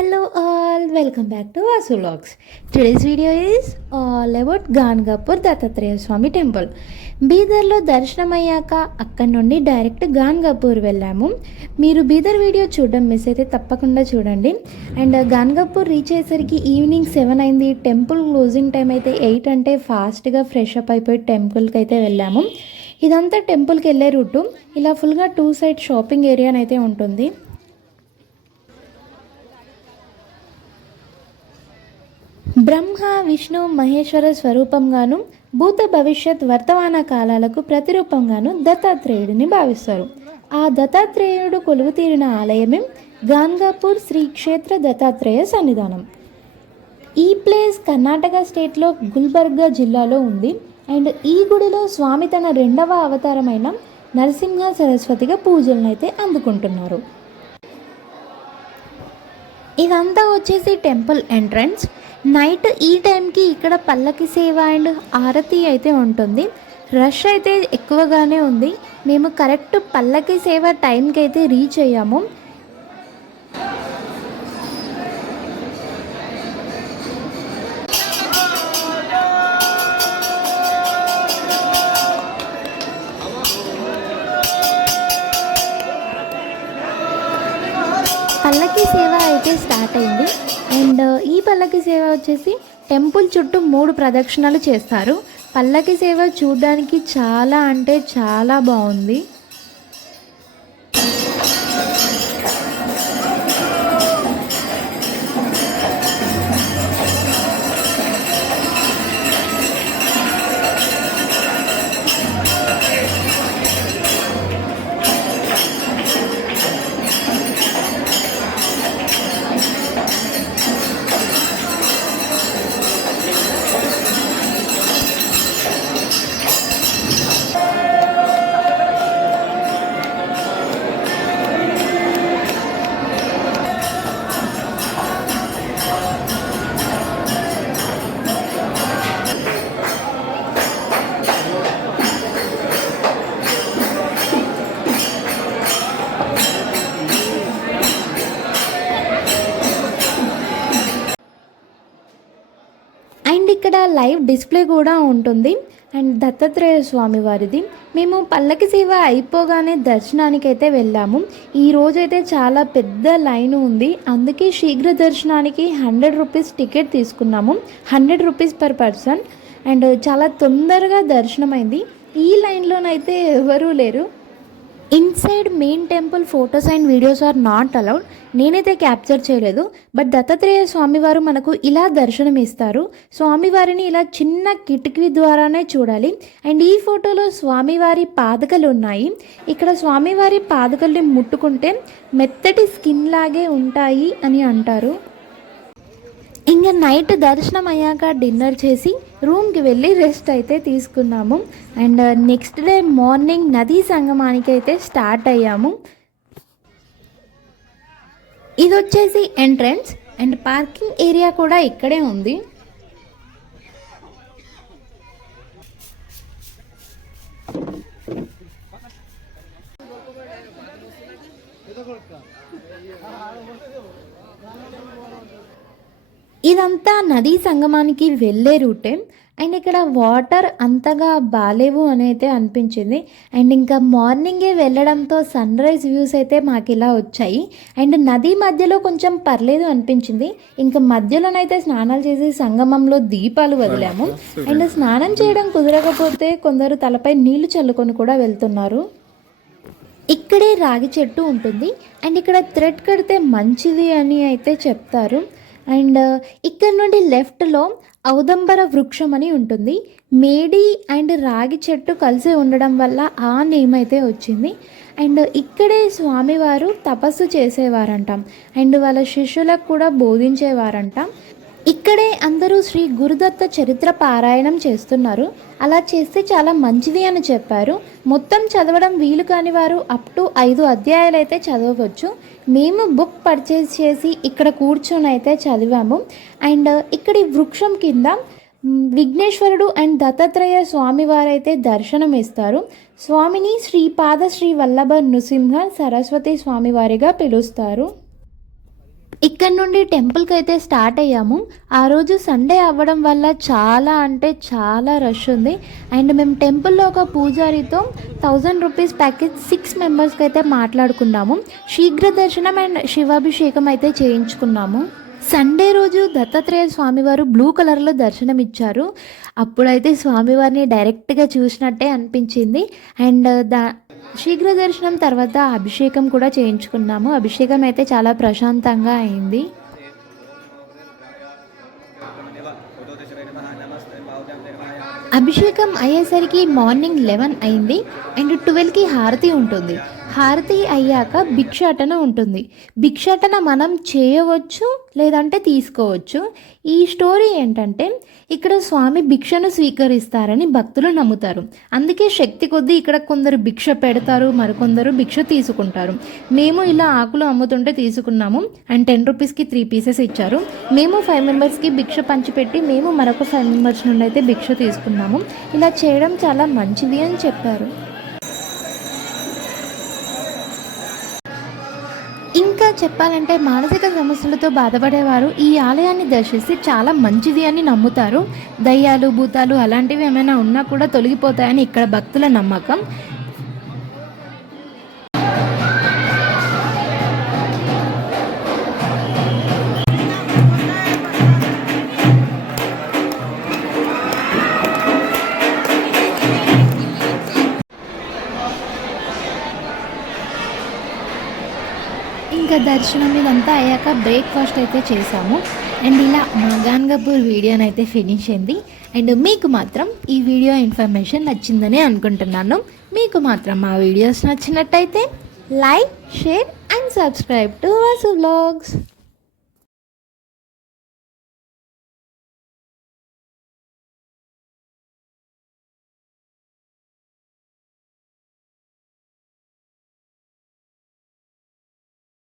Hello all, welcome back to Vasu Vlogs. Today's video is all about Gangapur Dattatreya Swami Temple. బీదర్లో దర్శనం అయ్యాక అక్కడి నుండి direct గాన్గపూర్ వెళ్ళాము. మీరు బీదర్ వీడియో చూడడం మిస్ అయితే తప్పకుండా చూడండి. అండ్ గాన్గపూర్ రీచ్ అయ్యేసరికి ఈవినింగ్ 7 అయింది. టెంపుల్ క్లోజింగ్ టైం అయితే 8 అంటే ఫాస్ట్గా ఫ్రెష్ అప్ అయిపోయి టెంపుల్కి అయితే వెళ్ళాము. ఇదంతా టెంపుల్కి వెళ్ళే రూటు. ఇలా ఫుల్గా 2 సైడ్ షాపింగ్ ఏరియా అయితే ఉంటుంది. బ్రహ్మ విష్ణు మహేశ్వర స్వరూపంగాను భూత భవిష్యత్ వర్తమాన కాలాలకు ప్రతిరూపంగాను దత్తాత్రేయుడిని భావిస్తారు. ఆ దత్తాత్రేయుడు కొలువు తీరిన ఆలయమే గాన్గాపూర్ శ్రీ క్షేత్ర దత్తాత్రేయ సన్నిధానం. ఈ ప్లేస్ కర్ణాటక స్టేట్లో గుల్బర్గా జిల్లాలో ఉంది. అండ్ ఈ గుడిలో స్వామి తన 2వ అవతారమైన నరసింహ సరస్వతిగా పూజలను అయితే అందుకుంటున్నారు. ఇదంతా వచ్చేసి టెంపుల్ ఎంట్రన్స్. నైట్ ఈ టైంకి ఇక్కడ పల్లకి సేవ అండ్ ఆరతి అయితే ఉంటుంది. రష్ అయితే ఎక్కువగానే ఉంది. మేము కరెక్ట్ పల్లకి సేవ టైంకి అయితే రీచ్ అయ్యాము. పల్లకి సేవ అయితే స్టార్ట్ అయింది. అండ్ ఈ పల్లకి సేవ వచ్చేసి టెంపుల్ చుట్టూ 3 ప్రదక్షిణలు చేస్తారు. పల్లకి సేవ చూడడానికి చాలా అంటే చాలా బాగుంది. అండ్ ఇక్కడ లైవ్ డిస్ప్లే కూడా ఉంటుంది. అండ్ దత్తాత్రేయ స్వామి వారిది. మేము పల్లకి సేవ అయిపోగానే దర్శనానికి అయితే వెళ్ళాము. ఈ రోజైతే చాలా పెద్ద లైన్ ఉంది. అందుకే శీఘ్ర దర్శనానికి 100 రూపీస్ టికెట్ తీసుకున్నాము. 100 రూపీస్ పర్ పర్సన్. అండ్ చాలా తొందరగా దర్శనమైంది. ఈ లైన్లోనైతే ఎవరూ లేరు. Inside main temple photos and videos are not allowed. నేనైతే క్యాప్చర్ చేయలేదు. బట్ దత్తాత్రేయ స్వామివారు మనకు ఇలా దర్శనం ఇస్తారు. స్వామివారిని ఇలా చిన్న కిటికీ ద్వారానే చూడాలి. అండ్ ఈ ఫోటోలో స్వామివారి పాదకలు ఉన్నాయి. ఇక్కడ స్వామివారి పాదకల్ని ముట్టుకుంటే మెత్తటి స్కిన్ లాగే ఉంటాయి అని అంటారు. ఇంకా నైట్ దర్శనం అయ్యాక డిన్నర్ చేసి రూమ్కి వెళ్ళి రెస్ట్ అయితే తీసుకున్నాము. అండ్ నెక్స్ట్ డే మార్నింగ్ నదీ సంగమానికి అయితే స్టార్ట్ అయ్యాము. ఇది వచ్చేసి ఎంట్రన్స్. అండ్ పార్కింగ్ ఏరియా కూడా ఇక్కడే ఉంది. ఇదంతా నదీ సంగమానికి వెళ్ళే రూటే. అండ్ ఇక్కడ వాటర్ అంతగా బాలేవు అని అయితే అనిపించింది. అండ్ ఇంకా మార్నింగే వెళ్ళడంతో సన్ రైజ్ వ్యూస్ అయితే మాకు ఇలా వచ్చాయి. అండ్ నది మధ్యలో కొంచెం పర్లేదు అనిపించింది. ఇంకా మధ్యలోనైతే స్నానాలు చేసి సంగమంలో దీపాలు వదిలాము. అండ్ స్నానం చేయడం కుదరకపోతే కొందరు తలపై నీళ్లు చల్లుకొని కూడా వెళ్తున్నారు. ఇక్కడే రాగి చెట్టు ఉంటుంది. అండ్ ఇక్కడ థ్రెడ్ కడితే మంచిది అని అయితే చెప్తారు. అండ్ ఇక్కడ నుండి లెఫ్ట్లో ఔదంబర వృక్షం అని ఉంటుంది. మేడి అండ్ రాగి చెట్టు కలిసి ఉండడం వల్ల ఆ నేమ్ అయితే వచ్చింది. అండ్ ఇక్కడే స్వామివారు తపస్సు చేసేవారంట. అండ్ వాళ్ళ శిష్యులకు కూడా బోధించేవారంట. ఇక్కడే అందరూ శ్రీ గురుదత్త చరిత్ర పారాయణం చేస్తున్నారు. అలా చేస్తే చాలా మంచిది అని చెప్పారు. మొత్తం చదవడం వీలు కాని వారు అప్ టు 5 అధ్యాయాలు అయితే చదవచ్చు. మేము బుక్ పర్చేస్ చేసి ఇక్కడ కూర్చొని అయితే చదివాము. అండ్ ఇక్కడి వృక్షం కింద విఘ్నేశ్వరుడు అండ్ దత్తాత్రేయ స్వామివారైతే దర్శనం ఇస్తారు. స్వామిని శ్రీపాద శ్రీ వల్లభ నృసింహ సరస్వతి స్వామివారిగా పిలుస్తారు. ఇక్కడ నుండి టెంపుల్కి అయితే స్టార్ట్ అయ్యాము. ఆ రోజు సండే అవ్వడం వల్ల చాలా అంటే చాలా రష్ ఉంది. అండ్ మేము టెంపుల్లో ఒక పూజారితో 1000 రూపీస్ ప్యాకేజ్ 6 మెంబర్స్కి అయితే మాట్లాడుకున్నాము. శీఘ్ర దర్శనం అండ్ శివాభిషేకం అయితే చేయించుకున్నాము. సండే రోజు దత్తాత్రేయ స్వామివారు బ్లూ కలర్లో దర్శనం ఇచ్చారు. అప్పుడైతే స్వామివారిని డైరెక్ట్గా చూసినట్టే అనిపించింది. అండ్ శీఘ్ర దర్శనం తర్వాత అభిషేకం కూడా చేయించుకున్నాము. అభిషేకం అయితే చాలా ప్రశాంతంగా అయింది. అభిషేకం అయ్యేసరికి మార్నింగ్ 11 అయింది. అండ్ 12కి హారతి ఉంటుంది. హారతి అయ్యాక భిక్షాటన ఉంటుంది. భిక్షాటన మనం చేయవచ్చు లేదంటే తీసుకోవచ్చు. ఈ స్టోరీ ఏంటంటే ఇక్కడ స్వామి భిక్షను స్వీకరిస్తారని భక్తులు నమ్ముతారు. అందుకే శక్తి కొద్దీ ఇక్కడ కొందరు భిక్ష పెడతారు, మరికొందరు భిక్ష తీసుకుంటారు. మేము ఇలా ఆకులు అమ్ముతుంటే తీసుకున్నాము. అండ్ 10 రూపీస్కి 3 పీసెస్ ఇచ్చారు. మేము 5 మెంబర్స్కి భిక్ష పంచిపెట్టి మేము మరొక 5 మెంబర్స్ నుండి అయితే భిక్ష తీసుకున్నాము. ఇలా చేయడం చాలా మంచిది అని చెప్పారు. ఇంకా చెప్పాలంటే మానసిక సమస్యలతో బాధపడేవారు ఈ ఆలయాన్ని దర్శిస్తే చాలా మంచిది అని నమ్ముతారు. దయ్యాలు, భూతాలు అలాంటివి ఏమైనా ఉన్నా కూడా తొలగిపోతాయని ఇక్కడ భక్తుల నమ్మకం. ఇంకా దర్శనం ఇదంతా అయ్యాక బ్రేక్ఫాస్ట్ అయితే చేసాము. అండ్ ఇలా మా గాన్గాపూర్ వీడియోని అయితే ఫినిష్ అయింది. అండ్ మీకు మాత్రం ఈ వీడియో ఇన్ఫర్మేషన్ నచ్చిందని అనుకుంటున్నాను. మీకు మాత్రం మా వీడియోస్ నచ్చినట్టయితే like, share and subscribe to Vasu vlogs.